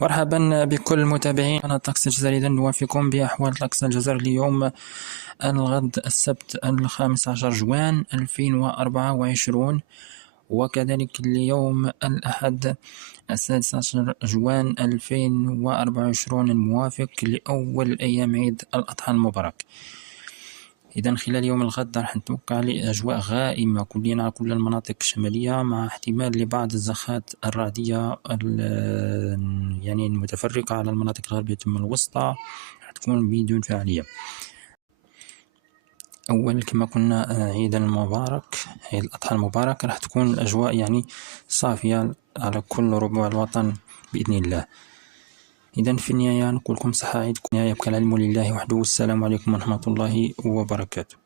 مرحبا بكل متابعين قناة طقس الجزائر. إذا نوافيكم بأحوال طقس الجزائر اليوم الغد السبت 15 جوان 2024، وكذلك اليوم الأحد 16 جوان 2024 الموافق لأول أيام عيد الأضحى المبارك. إذا خلال يوم الغد راح نتوقع لأجواء غائمة كلنا على كل المناطق الشمالية، مع احتمال لبعض الزخات الرعدية يعني المتفرقة على المناطق الغربية ثم الوسطى، راح تكون بدون فاعلية. أول كما قلنا عيد المبارك، عيد الأضحى المبارك، راح تكون الأجواء يعني صافية على كل ربوع الوطن بإذن الله. إذا في النهاية نقول لكم صحة عيدكم، يبقى العلم لله وحده، والسلام عليكم ورحمة الله وبركاته.